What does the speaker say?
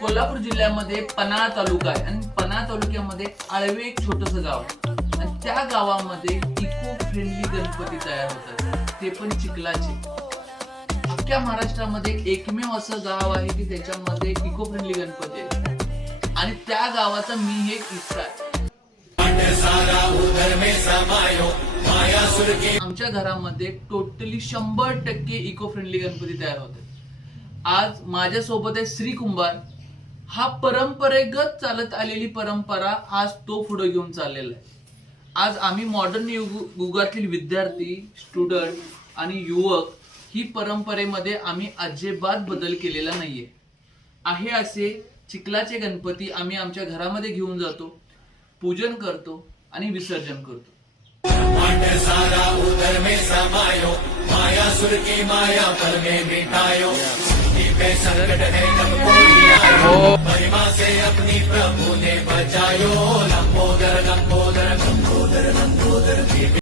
कोल्हापूर जिल्ह्यामध्ये पन्हाळा तालुका आहे. आणि पन्हाळा तालुक्यामध्ये आळवे एक छोटस गाव आहे. आणि त्या गावामध्ये इको फ्रेंडली गणपती तयार होतात. ते पण चिखलाचे. अख्ख्या महाराष्ट्रामध्ये एकमेव असं गाव आहे की त्याच्यामध्ये इको फ्रेंडली गणपती आहे. आणि त्या गावाचा मी एक हिस्सा आहे. आमच्या घरामध्ये टोटली शंभर टक्के इको फ्रेंडली गणपती तयार होतात. आज माझ्यासोबत आहे श्री कुंभार हा परंपरेगत चालत आलेली परंपरा आज तो पुढे घेऊन चाललेला आहे. आज आम्ही मॉडर्न युग युगातील विद्यार्थी स्टुडंट आणि युवक ही परंपरेमध्ये आम्ही अजिबात बदल केलेला नाहीये. आहे असे चिखलाचे गणपती आम्ही आमच्या घरामध्ये घेऊन जातो पूजन करतो आणि विसर्जन करतो. મહિમા સે અપની પ્રભુ ને બચાયો